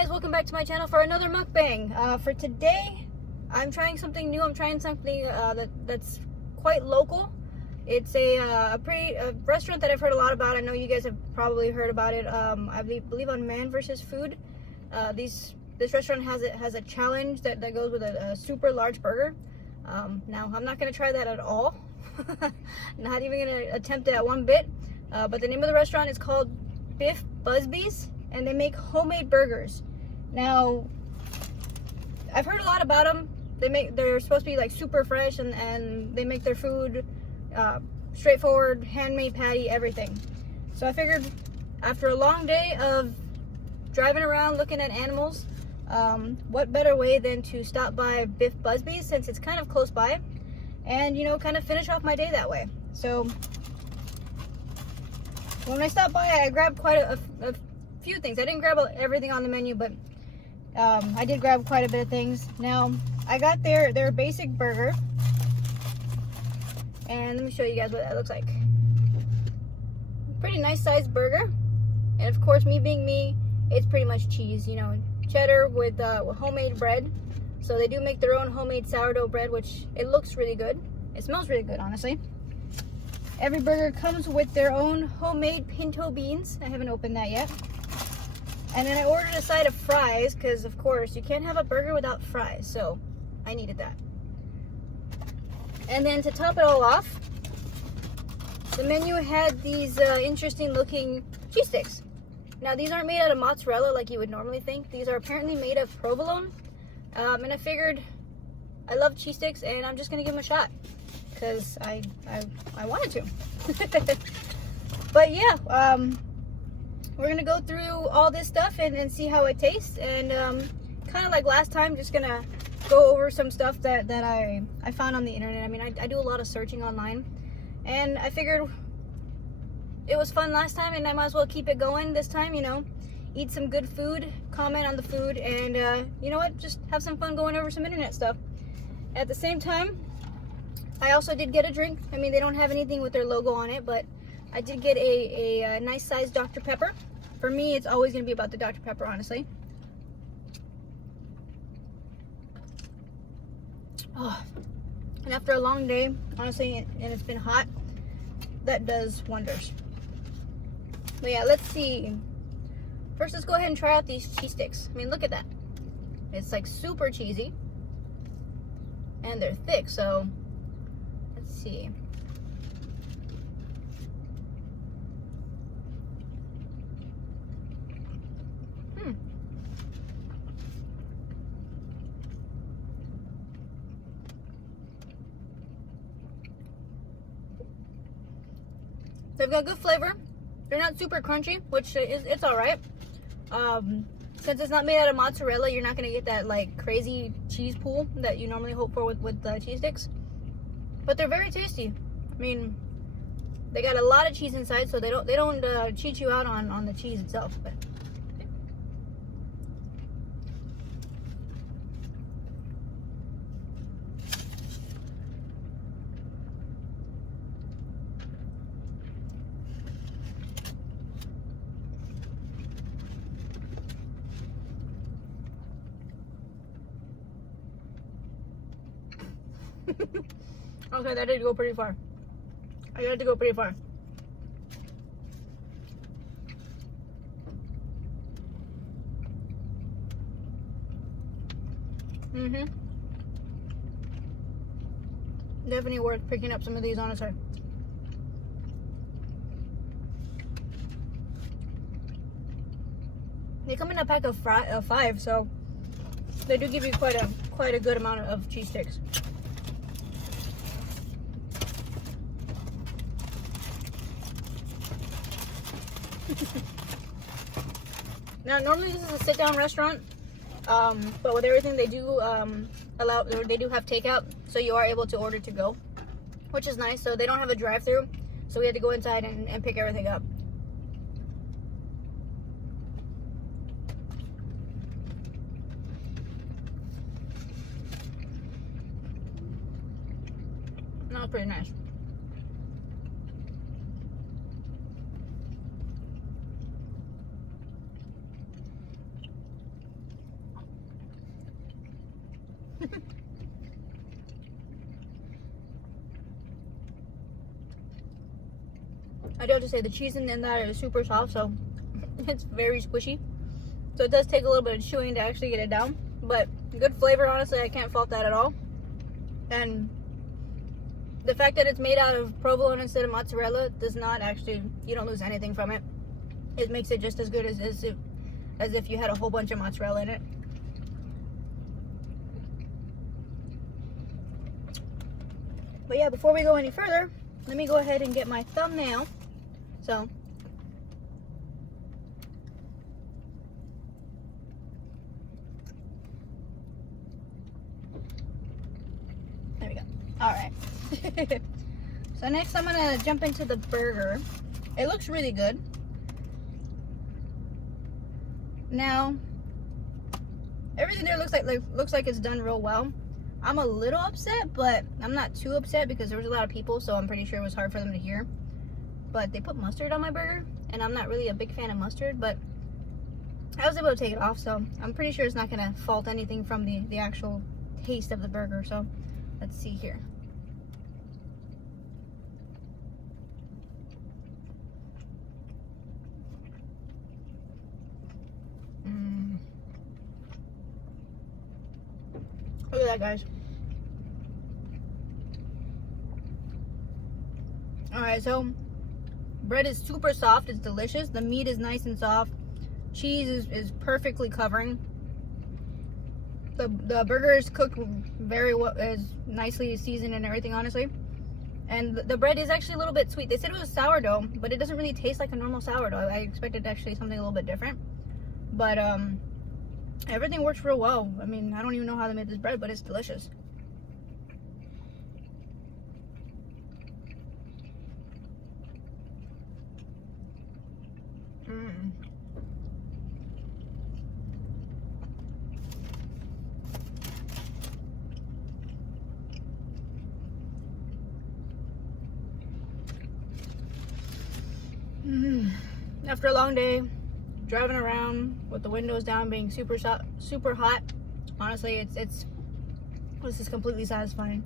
guys, welcome back to my channel for another mukbang. For today, I'm trying something new. I'm trying something that's quite local. It's a restaurant that I've heard a lot about. I know you guys have probably heard about it. I believe on Man vs. Food. This restaurant has a challenge that goes with a super large burger. Now, I'm not going to try that at all. Not even going to attempt it at one bit. But the name of the restaurant is called Biff Buzbys, and they make homemade burgers. Now, I've heard a lot about them. They're supposed to be like super fresh, and they make their food straightforward, handmade patty, everything. So I figured after a long day of driving around looking at animals, what better way than to stop by Biff Buzbys, since it's kind of close by, and kind of finish off my day that way. So when I stopped by, I grabbed quite a few things. I didn't grab everything on the menu, but I did grab quite a bit of things. Now, I got their basic burger, and let me show you guys what that looks like. Pretty nice sized burger, and of course, me being me, it's pretty much cheese, cheddar with homemade bread. So they do make their own homemade sourdough bread, which it looks really good. It smells really good, honestly. Every burger comes with their own homemade pinto beans. I haven't opened that yet. And then I ordered a side of fries, because of course you can't have a burger without fries, so I needed that. And then to top it all off, the menu had these interesting looking cheese sticks. Now, these aren't made out of mozzarella like you would normally think. These are apparently made of provolone. And I figured I love cheese sticks, and I'm just gonna give them a shot because I wanted to. But yeah, we're gonna go through all this stuff and see how it tastes, and kind of like last time, just gonna go over some stuff that I found on the internet. I mean, I do a lot of searching online, and I figured it was fun last time, and I might as well keep it going this time. Eat some good food, comment on the food, and you know what, just have some fun going over some internet stuff. At the same time, I also did get a drink. I mean, they don't have anything with their logo on it, but I did get a nice sized Dr. Pepper. For me, it's always going to be about the Dr. Pepper, honestly. Oh, and after a long day, honestly, and it's been hot, that does wonders. But yeah, let's see. First, let's go ahead and try out these cheese sticks. I mean, look at that. It's like super cheesy, and they're thick, so let's see. They've got good flavor. They're not super crunchy, which it's all right. Since it's not made out of mozzarella, you're not gonna get that like crazy cheese pool that you normally hope for with cheese sticks. But they're very tasty. I mean, they got a lot of cheese inside, so they don't cheat you out on the cheese itself. But okay, that did go pretty far. I had to go pretty far. Definitely worth picking up some of these, honestly. They come in a pack of 5, so they do give you quite a good amount of cheese sticks. Now, normally this is a sit-down restaurant, but with everything they do they do have takeout, so you are able to order to go, which is nice. So they don't have a drive-through, so we had to go inside and pick everything up. That was pretty nice. I do have to say the cheese in that is super soft, so it's very squishy. So it does take a little bit of chewing to actually get it down, but good flavor. Honestly, I can't fault that at all. And the fact that it's made out of provolone instead of mozzarella does not actually, you don't lose anything from it. It makes it just as good as if you had a whole bunch of mozzarella in it. But yeah, before we go any further, let me go ahead and get my thumbnail. So there we go. All right. So next I'm gonna jump into the burger. It looks really good. Now everything there looks like it's done real well. I'm a little upset, but I'm not too upset because there was a lot of people, so I'm pretty sure it was hard for them to hear. But they put mustard on my burger, and I'm not really a big fan of mustard, but I was able to take it off, so I'm pretty sure it's not gonna fault anything from the actual taste of the burger. So let's see here. Look at that, guys. Alright, so bread is super soft. It's delicious. The meat is nice and soft. Cheese is perfectly covering. The burger is cooked very well, is nicely seasoned and everything, honestly. And the bread is actually a little bit sweet. They said it was sourdough, but it doesn't really taste like a normal sourdough. I expected actually something a little bit different. But everything works real well. I mean, I don't even know how they made this bread, but it's delicious. After a long day, driving around with the windows down, being super hot, honestly, this is completely satisfying.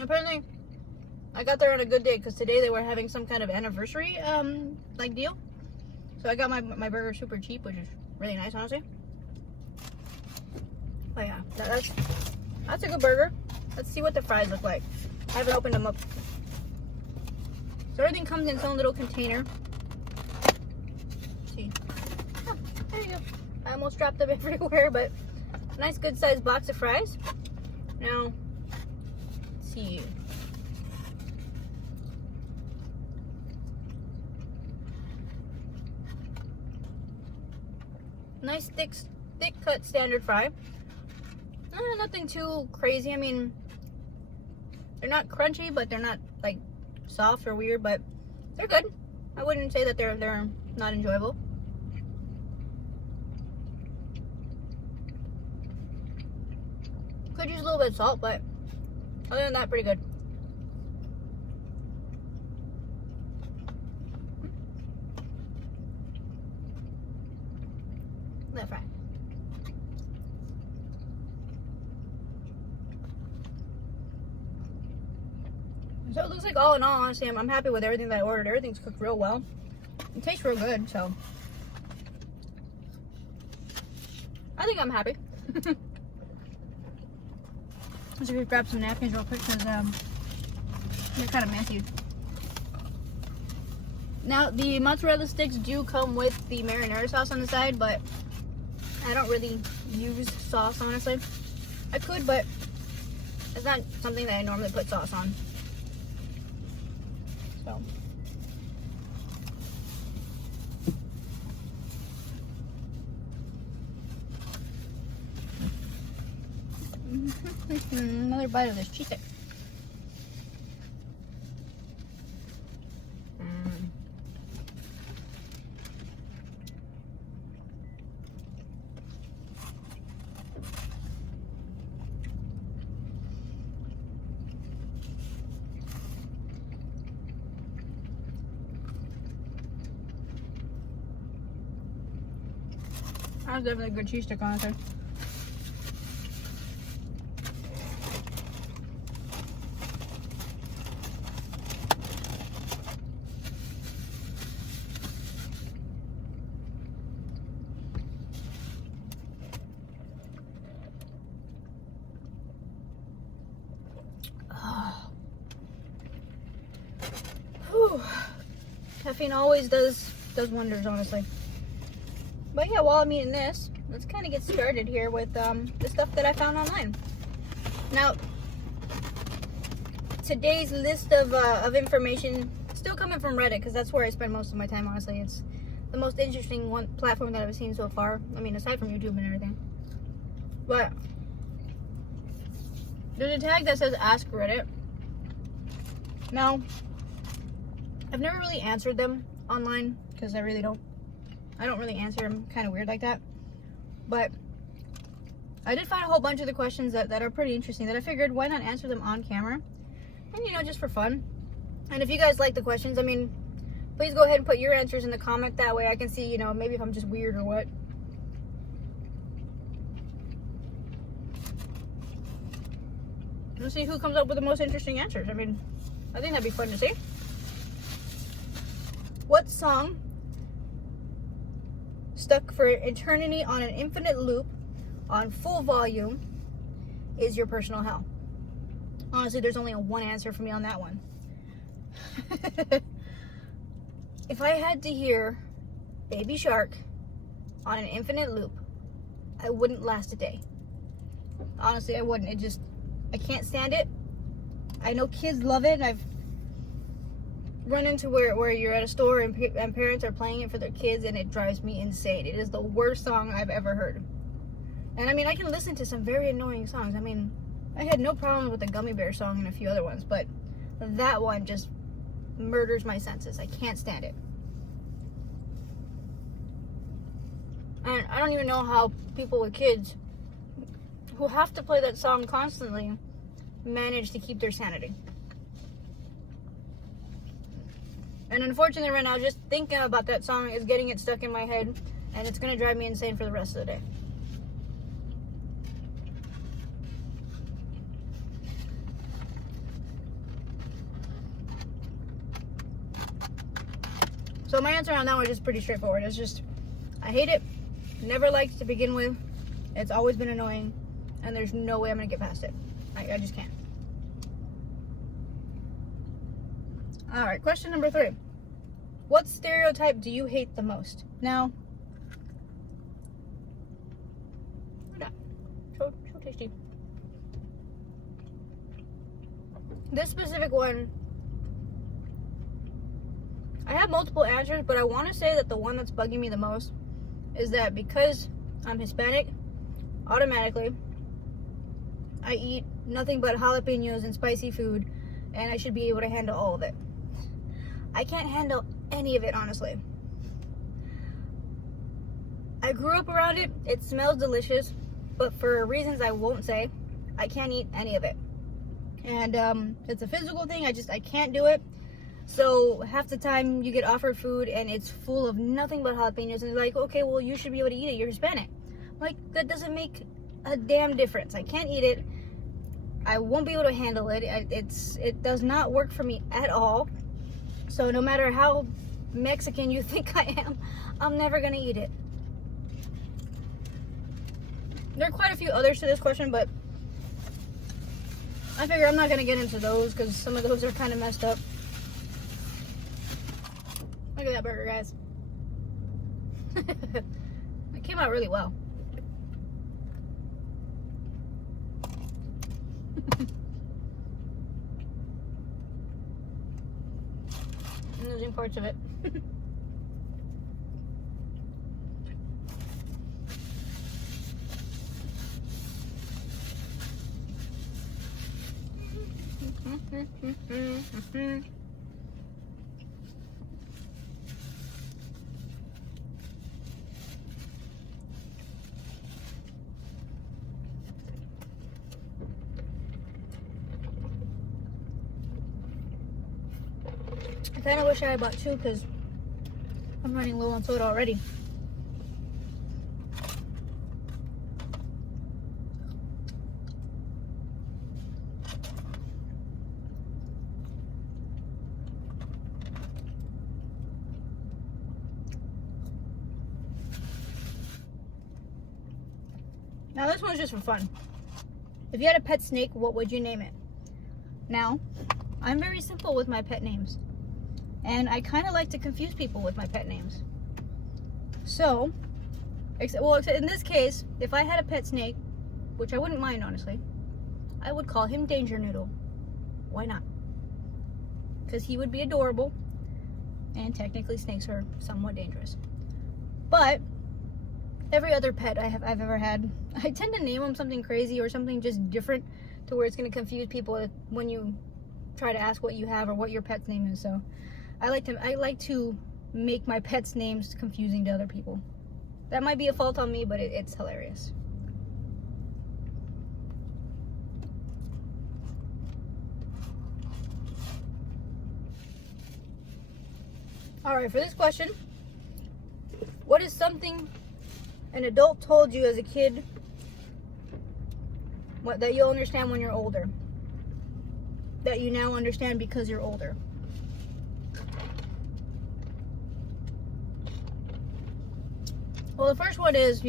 Apparently, I got there on a good day because today they were having some kind of anniversary like deal. So I got my burger super cheap, which is really nice, honestly. But yeah, that's a good burger. Let's see what the fries look like. I haven't opened them up. So everything comes in its own little container. Let's see. Oh, there you go. I almost dropped them everywhere, but nice good sized box of fries. Now, let's see. Nice thick cut standard fry. Nothing too crazy. I mean, they're not crunchy, but they're not like soft or weird, but they're good. I wouldn't say that they're not enjoyable. Could use a little bit of salt, but other than that, pretty good. That fry. So it looks like all in all, honestly, I'm happy with everything that I ordered. Everything's cooked real well. It tastes real good, so I think I'm happy. Let's just grab some napkins real quick because they're kind of messy. Now, the mozzarella sticks do come with the marinara sauce on the side, but I don't really use sauce, honestly. I could, but it's not something that I normally put sauce on. So. Another bite of this cheese stick. That's definitely a good cheese stick, honestly. Caffeine always does wonders, honestly. But yeah, while I'm eating this, let's kind of get started here with the stuff that I found online. Now, today's list of information still coming from Reddit, because that's where I spend most of my time, honestly. It's the most interesting platform that I've seen so far. I mean, aside from YouTube and everything. But there's a tag that says Ask Reddit. Now, I've never really answered them online, because I don't really answer them kind of weird like that. But I did find a whole bunch of the questions that are pretty interesting, that I figured why not answer them on camera, and you know, just for fun. And if you guys like the questions, I mean, please go ahead and put your answers in the comment. That way I can see, you know, maybe if I'm just weird or what. Let's see who comes up with the most interesting answers. I mean, I think that'd be fun to see. What song stuck for eternity on an infinite loop on full volume is your personal hell? Honestly, there's only one answer for me on that one. If I had to hear Baby Shark on an infinite loop, I wouldn't last a day. Honestly, I wouldn't. I can't stand it. I know kids love it, and I've run into where you're at a store and parents are playing it for their kids, and it drives me insane. It is the worst song I've ever heard. And I mean, I can listen to some very annoying songs. I mean, I had no problem with the Gummy Bear song and a few other ones, but that one just murders my senses. I can't stand it. And I don't even know how people with kids who have to play that song constantly manage to keep their sanity. And unfortunately right now, just thinking about that song is getting it stuck in my head, and it's going to drive me insane for the rest of the day. So my answer on that one is just pretty straightforward. It's just, I hate it. Never liked to begin with. It's always been annoying, and there's no way I'm going to get past it. I just can't. Alright, question number 3. What stereotype do you hate the most? Now, so tasty. This specific one, I have multiple answers, but I want to say that the one that's bugging me the most is that because I'm Hispanic, automatically, I eat nothing but jalapenos and spicy food, and I should be able to handle all of it. I can't handle any of it, honestly. I grew up around it. It smells delicious, but for reasons I won't say, I can't eat any of it. And it's a physical thing. I can't do it. So half the time you get offered food and it's full of nothing but jalapenos, and they're like, okay, well, you should be able to eat it. You're Hispanic. Like, that doesn't make a damn difference. I can't eat it. I won't be able to handle it. It does not work for me at all. So no matter how Mexican you think I am, I'm never gonna eat it. There are quite a few others to this question, but I figure I'm not gonna get into those because some of those are kind of messed up. Look at that burger, guys. It came out really well. I'm losing parts of it. I kind of wish I had bought 2 because I'm running low on soda already. Now this one's just for fun. If you had a pet snake, what would you name it? Now, I'm very simple with my pet names. And I kind of like to confuse people with my pet names. So, except in this case, if I had a pet snake, which I wouldn't mind, honestly, I would call him Danger Noodle. Why not? Because he would be adorable. And technically, snakes are somewhat dangerous. But every other pet I've ever had, I tend to name them something crazy or something just different to where it's going to confuse people when you try to ask what you have or what your pet's name is. So I like to make my pets' names confusing to other people. That might be a fault on me, but it's hilarious. All right, for this question, what is something an adult told you as a kid that you'll understand when you're older? That you now understand because you're older? Well, the first one is,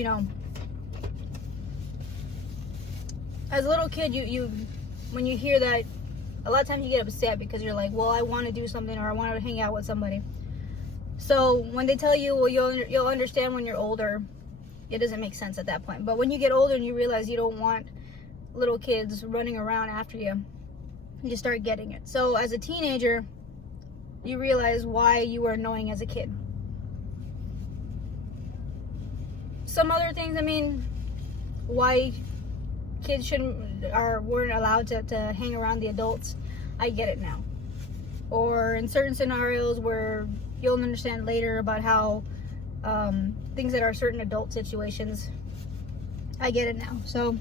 as a little kid, you when you hear that, a lot of times you get upset because you're like, well, I want to do something or I want to hang out with somebody. So when they tell you, well, you'll understand when you're older, it doesn't make sense at that point. But when you get older and you realize you don't want little kids running around after you, you start getting it. So as a teenager, you realize why you were annoying as a kid. Some other things, why kids weren't allowed to hang around the adults, I get it now. Or in certain scenarios where you'll understand later about how things that are certain adult situations, I get it now. So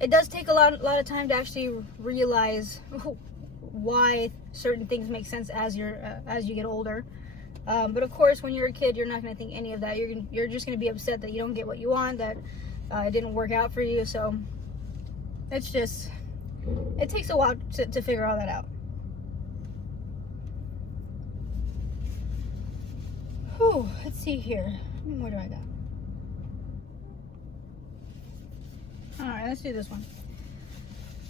it does take a lot of time to actually realize why certain things make sense as you get older. But of course, when you're a kid, you're not going to think any of that. You're just going to be upset that you don't get what you want, that it didn't work out for you. So it takes a while to figure all that out. Whew, let's see here. How many more do I got? Alright, let's do this one.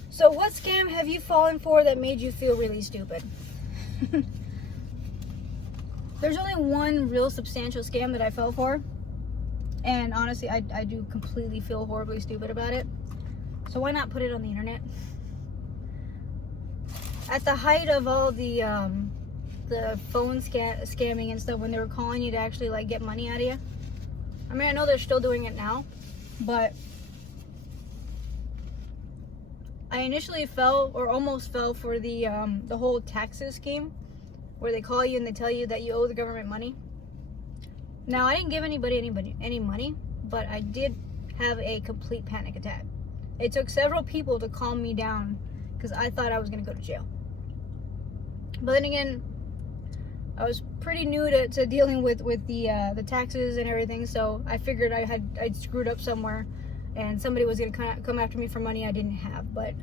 So what scam have you fallen for that made you feel really stupid? There's only one real substantial scam that I fell for. And honestly, I do completely feel horribly stupid about it. So why not put it on the internet? At the height of all the phone scamming and stuff, when they were calling you to actually get money out of you. I know they're still doing it now, but I initially fell or almost fell for the whole taxes scheme, where they call you and they tell you that you owe the government money. Now, I didn't give anybody any money, but I did have a complete panic attack. It took several people to calm me down because I thought I was going to go to jail. But then again, I was pretty new to dealing with the taxes and everything, so I figured I'd screwed up somewhere and somebody was going to come after me for money I didn't have. But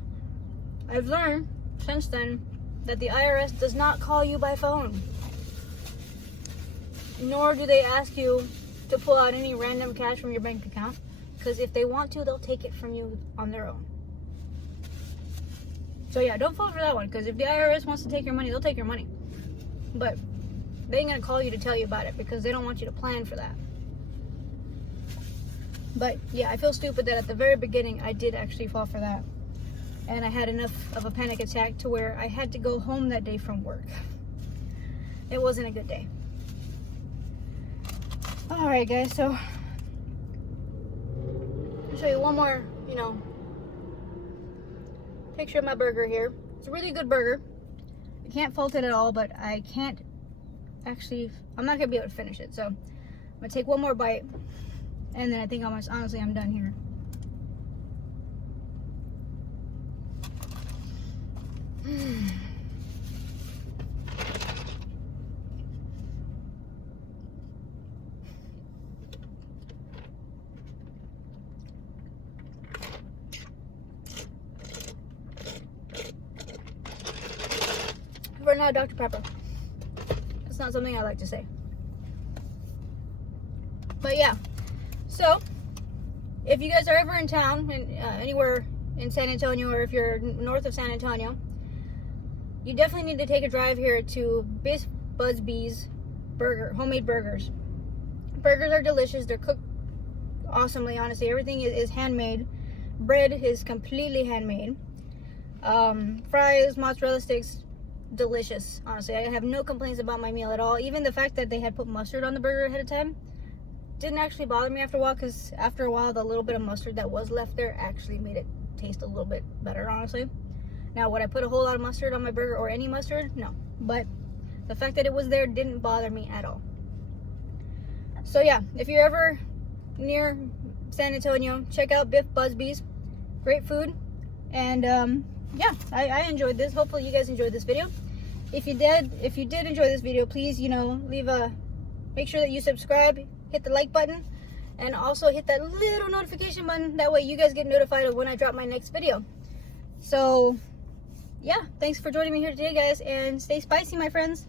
I've learned since then that the IRS does not call you by phone, nor do they ask you to pull out any random cash from your bank account, because if they want to, they'll take it from you on their own. So yeah, don't fall for that one, because if the IRS wants to take your money, they'll take your money. But they ain't gonna call you to tell you about it because they don't want you to plan for that. But yeah, I feel stupid that at the very beginning I did actually fall for that. And I had enough of a panic attack to where I had to go home that day from work. It wasn't a good day. Alright guys, so I'll show you one more, picture of my burger here. It's a really good burger. I can't fault it at all, but I'm not gonna be able to finish it. So I'm gonna take one more bite, and then I think honestly I'm done here. For now, Dr. Pepper. It's not something I like to say. But yeah, so if you guys are ever in town, and anywhere in San Antonio, or if you're north of San Antonio, you definitely need to take a drive here to Biff Buzbys homemade burgers. Burgers are delicious. They're cooked awesomely, honestly. Everything is handmade. Bread is completely handmade. Fries, mozzarella sticks, delicious. Honestly, I have no complaints about my meal at all. Even the fact that they had put mustard on the burger ahead of time didn't actually bother me after a while, because after a while the little bit of mustard that was left there actually made it taste a little bit better, honestly. Now, would I put a whole lot of mustard on my burger, or any mustard? No. But the fact that it was there didn't bother me at all. So yeah, if you're ever near San Antonio, check out Biff Buzbys. Great food. And yeah, I enjoyed this. Hopefully you guys enjoyed this video. If you did enjoy this video, please, make sure that you subscribe, hit the like button, and also hit that little notification button. That way you guys get notified of when I drop my next video. So yeah, thanks for joining me here today, guys, and stay spicy, my friends.